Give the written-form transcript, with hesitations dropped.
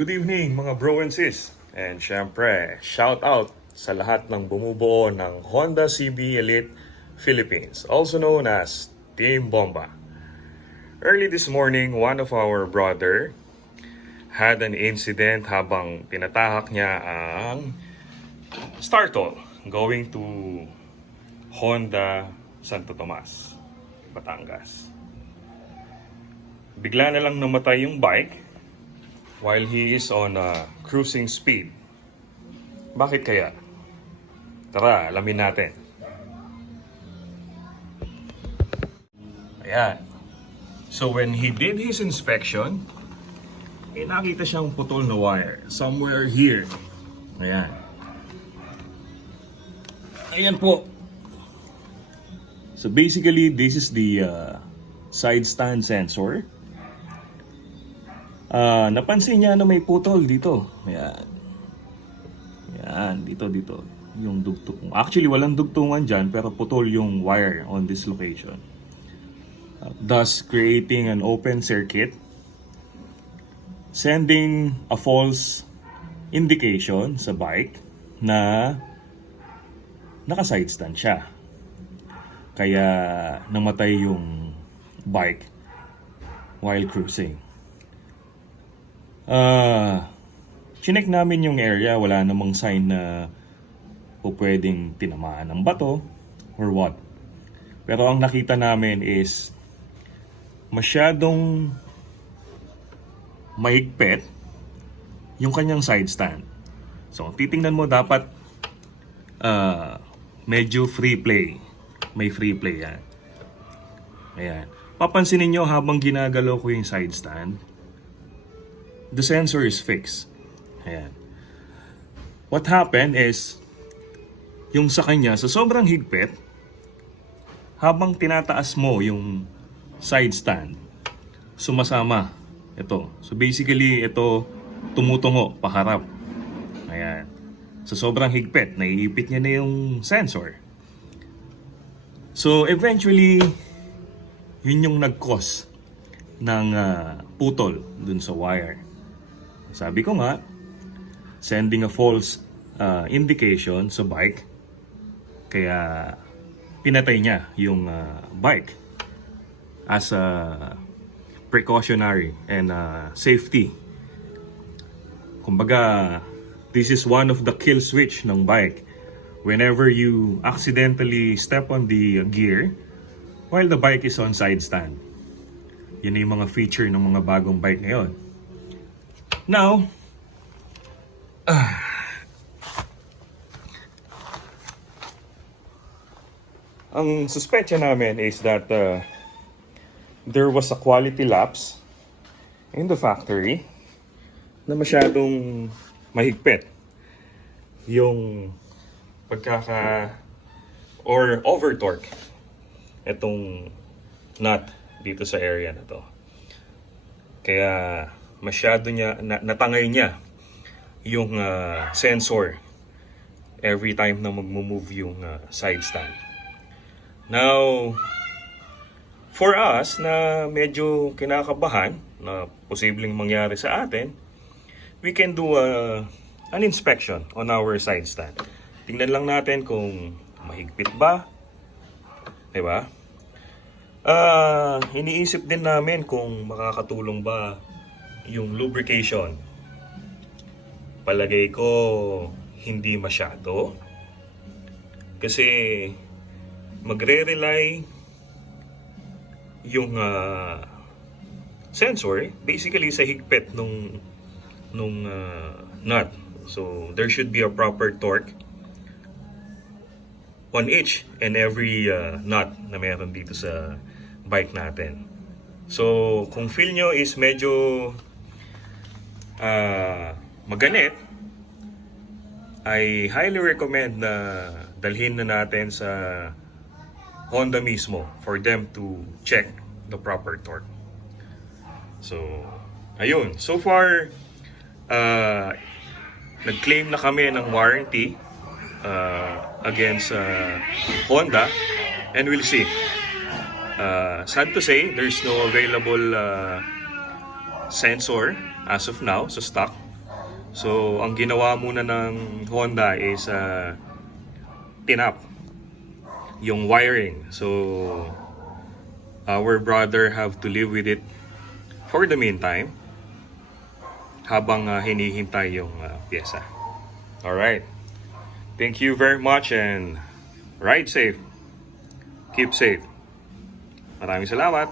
Good evening mga bro and sis. And syempre, shout out sa lahat ng bumubuo ng Honda CB Elite Philippines, also known as Team Bomba. Early this morning, one of our brother had an incident habang tinatahak niya ang startle going to Honda Santo Tomas, Batangas. Bigla na lang namatay yung bike while he is on cruising speed. Bakit kaya? Tara, alamin natin. Ayan. So when he did his inspection, nakita siyang putol na wire somewhere here. Ayan. Ayan po. So basically, this is the side stand sensor. Napansin niya na may putol dito. Ayan. Ayan, dito. Yung dugtong. Actually, walang dugtungan dyan, pero putol yung wire on this location. Thus, creating an open circuit, sending a false indication sa bike na naka-side stand siya. Kaya namatay yung bike while cruising. Chinek namin yung area, wala namang sign na pwedeng tinamaan ng bato or what. Pero ang nakita namin is masyadong mahigpit yung kanyang side stand. So, titingnan mo dapat medyo free play. May free play yan. Ayan. Papansinin nyo habang ginagalaw ko yung side stand, the sensor is fixed. Ayan. What happened is, yung sa kanya, sa sobrang higpit, habang tinataas mo yung side stand, sumasama. Ito. So basically, ito tumutungo paharap. Ayan. Sa sobrang higpit, naiipit niya na yung sensor. So eventually, yun yung nag-cause ng putol dun sa wire. Sabi ko nga, sending a false indication sa bike, kaya pinatay niya yung bike as a precautionary and safety. Kumbaga, this is one of the kill switch ng bike. Whenever you accidentally step on the gear while the bike is on side stand. Yun yung mga feature ng mga bagong bike ngayon. Now, ang suspetsya namin is that there was a quality lapse in the factory na masyadong mahigpit yung or overtorqued itong nut dito sa area na to. Kaya masyado niya, natangay niya yung sensor every time na mag-move yung side stand. Now, for us na medyo kinakabahan na posibleng mangyari sa atin, we can do an inspection on our side stand. Tingnan lang natin kung mahigpit ba, diba? Iniisip din namin kung makakatulong ba yung lubrication. Palagay ko hindi masyado. Kasi magre-rely yung sensor basically sa higpit nung nut. So there should be a proper torque on each and every nut na meron dito sa bike natin. So kung feel nyo is medyo maganit, I highly recommend na dalhin na natin sa Honda mismo for them to check the proper torque. So ayun, so far nag-claim na kami ng warranty against Honda, and we'll see. Sad to say, there's no available sensor as of now sa stock So, ang ginawa muna ng Honda is tinap yung wiring. So, our brother have to live with it for the meantime habang hinihintay yung pyesa. Alright. Thank you very much and ride safe. Keep safe. Maraming salamat.